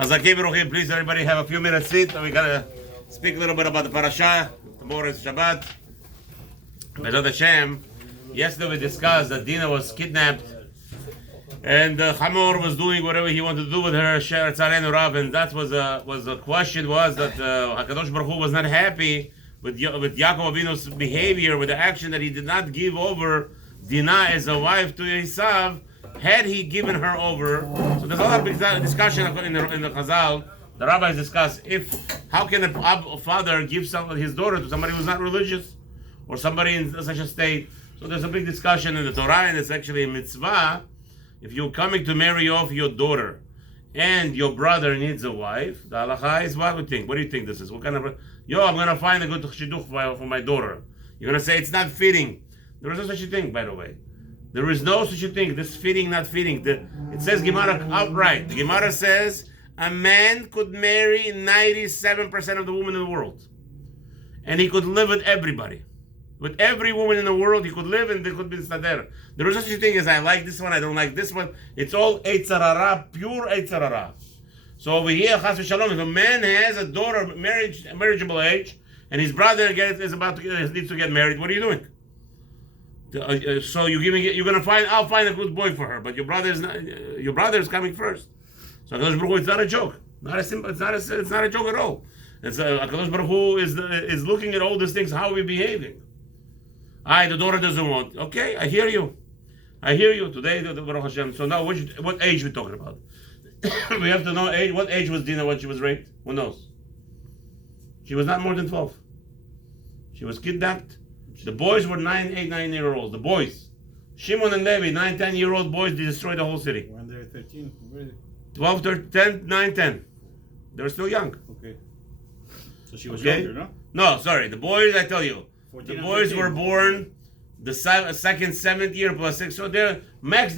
Please, everybody have a few minutes seat. We gotta speak a little bit about the Parashah. Tomorrow is Shabbat. LaHaShem. Yesterday we discussed that Dinah was kidnapped, and Hamor was doing whatever he wanted to do with her. And that was a question was that Hakadosh Baruch Hu was not happy with Yaakov Avinu's behavior, with the action that he did not give over Dinah as a wife to Esav. Had he given her over, so there's a lot of discussion in the Chazal. The rabbis discuss how can a father give his daughter to somebody who's not religious or somebody in such a state. So there's a big discussion in the Torah, and it's actually a mitzvah. If you're coming to marry off your daughter and your brother needs a wife, the halacha is what we think. What do you think this is? What kind of I'm gonna find a good shidduch for my daughter. You're gonna say it's not fitting. There is no such a thing, by the way. There is no such a thing. This fitting, not fitting. It says Gemara outright. The Gemara says a man could marry 97% of the women in the world, and he could live with everybody. With every woman in the world, he could live, and there could be sader. There is no such a thing as I like this one, I don't like this one. It's all eitzarara, pure eitzarara. So over here, chas v'shalom, if a man has a daughter, marriageable age, and his brother needs to get married, what are you doing? So you're gonna I'll find a good boy for her, but your brother is coming first. So Hakadosh Baruch Hu, it's not a joke. It's not a joke at all. It's Hakadosh Baruch Hu is looking at all these things. How are we behaving? The daughter doesn't want. Okay, I hear you. Today, the Baruch Hashem. So now, what age we talking about? We have to know age. What age was Dinah when she was raped? Who knows? She was not more than 12. She was kidnapped. The boys were 9-year-olds. The boys. Shimon and Levi, 9-10-year-old boys, they destroyed the whole city. When they're 13, really? 12, 13, 10, 9, 10. They were still young. Okay. So she was younger, no? No, sorry. The boys, I tell you. The boys were born the second, 7th year plus 6. So they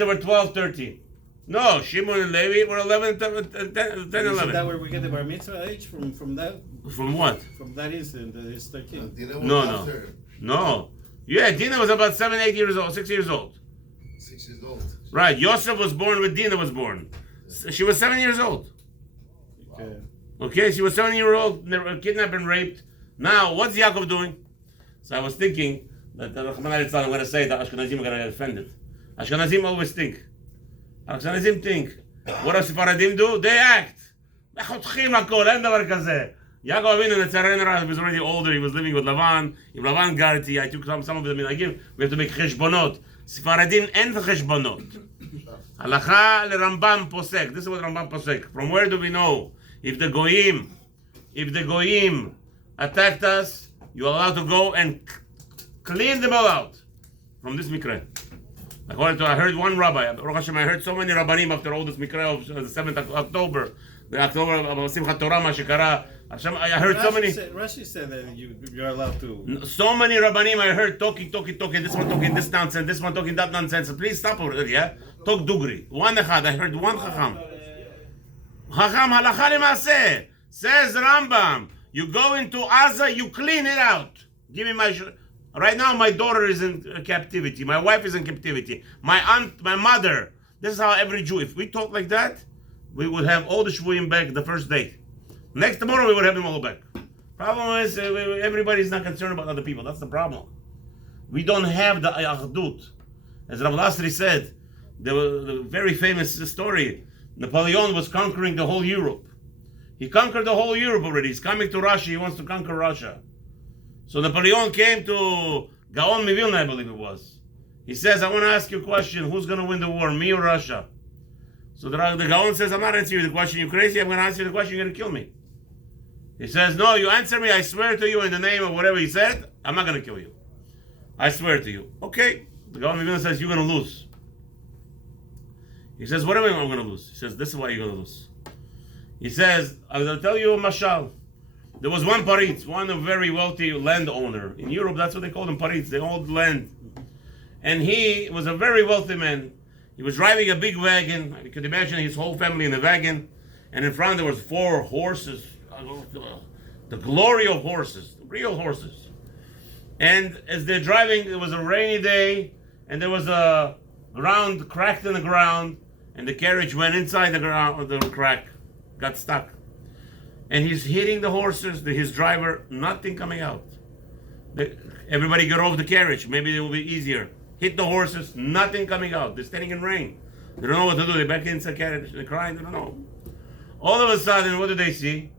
were 12, 13. No, Shimon and Levi were 11, 10, 11. Is that where we get the bar mitzvah age from that? From what? From that incident that is 13. No. Yeah, Dinah was about 7, 8 years old, 6 years old. 6 years old. Right. Yosef was born when Dinah was born. She was 7 years old. Okay, she was 7 years old, kidnapped and raped. Now, what's Yaakov doing? So I was thinking that I'm going to say that Ashkenazim are going to get offended. Ashkenazim always think. Ashkenazim think. What does Sephardim do? They act. Yaakov Avinu, he was already older. He was living with Lavan. If Lavan got it, I took some of them and I give. We have to make cheshbonot. Sephardim and cheshbonot. Halacha le Rambam posek. This is what Rambam posek. From where do we know? If the goyim attacked us, you're allowed to go and clean them all out. From this mikra. According to, I heard one rabbi, LaHaShem, I heard so many rabbanim after all this mikra of the 7th of October, the October of Simchat Torah, Mashikara. I heard so many. Rashi said that you're allowed to. So many rabbanim I heard talking. This one talking this nonsense. This one talking that nonsense. Please stop over there. Yeah, talk dugri. One echad. I heard one chacham. Chacham halacha lemaseh says Rambam. You go into Aza, you clean it out. Give me my. Right now, my daughter is in captivity. My wife is in captivity. My aunt, my mother. This is how every Jew. If we talk like that, we would have all the shvuyim back the first day. Tomorrow we would have them all back. Problem is, everybody's not concerned about other people. That's the problem. We don't have the Achdut. As Rav Lasri said, the very famous story, Napoleon was conquering the whole Europe. He conquered the whole Europe already. He's coming to Russia. He wants to conquer Russia. So Napoleon came to Gaon Mivilna, I believe it was. He says, I want to ask you a question. Who's going to win the war, me or Russia? So the Gaon says, I'm not answering you the question. You crazy? I'm going to answer you the question. You're going to kill me. He says, no, you answer me. I swear to you in the name of whatever he said, I'm not going to kill you. I swear to you. Okay. The Gaon Mivilna says, you're going to lose. He says, what do you mean I'm going to lose? He says, this is why you're going to lose. He says, I'm going to tell you a mashal. There was one paritz, one very wealthy landowner. In Europe, that's what they call them, paritz. They owned land. And he was a very wealthy man. He was driving a big wagon. You could imagine his whole family in the wagon. And in front there was 4 horses. The glory of horses, real horses. And as they're driving, it was a rainy day. And there was a ground cracked in the ground. And the carriage went inside the ground, the crack. got stuck. And he's hitting the horses, his driver, nothing coming out. Everybody get off the carriage, maybe it will be easier. Hit the horses, nothing coming out. They're standing in rain. They don't know what to do. They're back inside the carriage, they're crying, they don't know. All of a sudden, what do they see?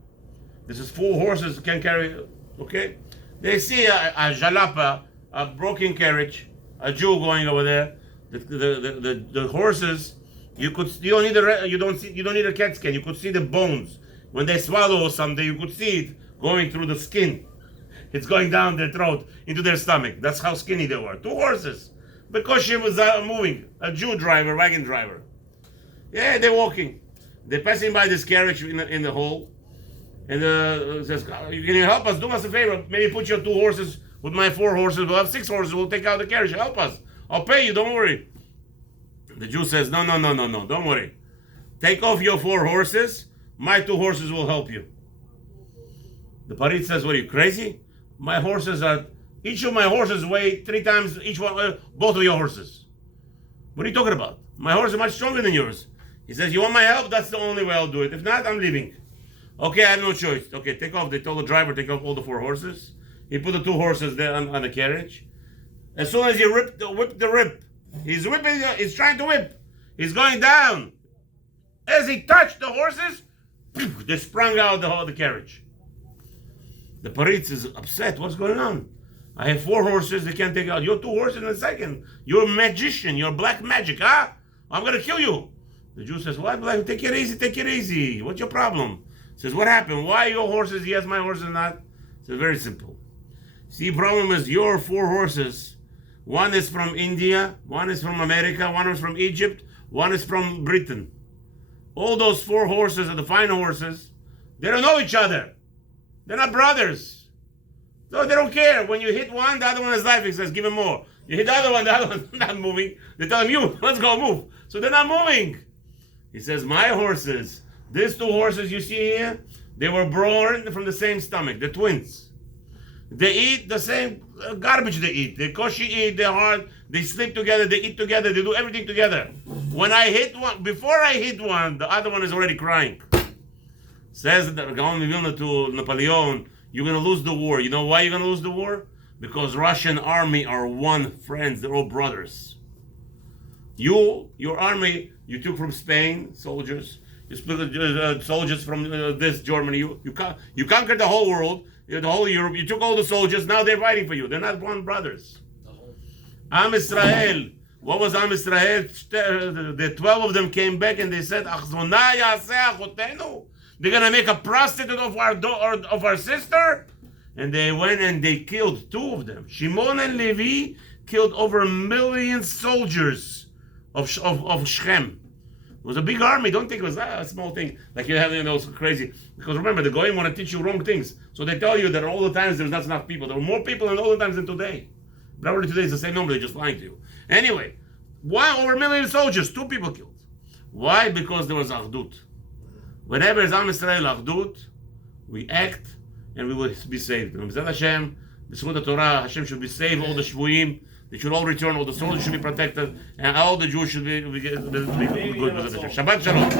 This is 4 horses can carry, okay? They see a jalapa, a broken carriage, a Jew going over there. The horses, you don't need a CAT scan. You could see the bones. When they swallow something, you could see it going through the skin. It's going down their throat into their stomach. That's how skinny they were. 2 horses, because she was moving. A Jew driver, wagon driver. Yeah, they're walking. They're passing by this carriage in the hole, and says, "Can you help us? Do us a favor. Maybe put your 2 horses with my 4 horses. We'll have 6 horses. We'll take out the carriage. Help us. I'll pay you. Don't worry." The Jew says, "No. Don't worry. Take off your 4 horses. My 2 horses will help you." The Parit says, "What are you, crazy? My horses are, each of my horses weigh 3 times each one, both of your horses. What are you talking about? My horses are much stronger than yours." He says, "You want my help? That's the only way I'll do it. If not, I'm leaving." "Okay, I have no choice." "Okay, take off." They told the driver, take off all the 4 horses. He put the 2 horses there on the carriage. As soon as he whipped the whip, he's trying to whip. He's going down. As he touched the horses, they sprung out the carriage. The Paritz is upset. What's going on? I have 4 horses, they can't take out. You're 2 horses in a second. You're a magician. You're black magic, huh? I'm going to kill you. The Jew says, "What? Take it easy. What's your problem?" Says, "What happened? Why your horses yes, my horses not?" Says, "Very simple. See, problem is your 4 horses. One is from India, one is from America, one is from Egypt, one is from Britain. All those 4 horses are the fine horses. They don't know each other. They're not brothers. So they don't care. When you hit one, the other one is laughing. Says, give him more. You hit the other one's not moving. They tell him, you, let's go move. So they're not moving." He says, "My horses, these 2 horses you see here, they were born from the same stomach. They're twins. They eat the same garbage they eat. They kosher eat, they're hard, they sleep together, they eat together, they do everything together. When I hit one, before I hit one, the other one is already crying." Says the Gaon Vilna to Napoleon, "You're going to lose the war. You know why you're going to lose the war? Because Russian army are one, friends. They're all brothers. Your army, you took from Spain, soldiers. You split soldiers from this Germany. You conquered the whole world, the whole Europe. You took all the soldiers. Now they're fighting for you. They're not one brothers. Am Israel. What was Am Israel? The 12 of them came back and they said, they're going to make a prostitute of our sister? And they went and they killed 2 of them. Shimon and Levi killed over 1 million soldiers of Shechem. It was a big army. Don't think it was a small thing. Like you have, crazy. Because remember, the Goyim want to teach you wrong things. So they tell you that all the times there's not enough people. There were more people in all the times than today. Probably today is the same number. They're just lying to you. Anyway, why over 1 million soldiers? 2 people killed. Why? Because there was Achdut. Whenever is Am Yisrael Achdut, we act and we will be saved. And LaHaShem, b'zchut the Torah, Hashem should be saved. All the Shvuim, they should all return. All the soldiers should be protected, and all the Jews should be good. Shabbat Shalom.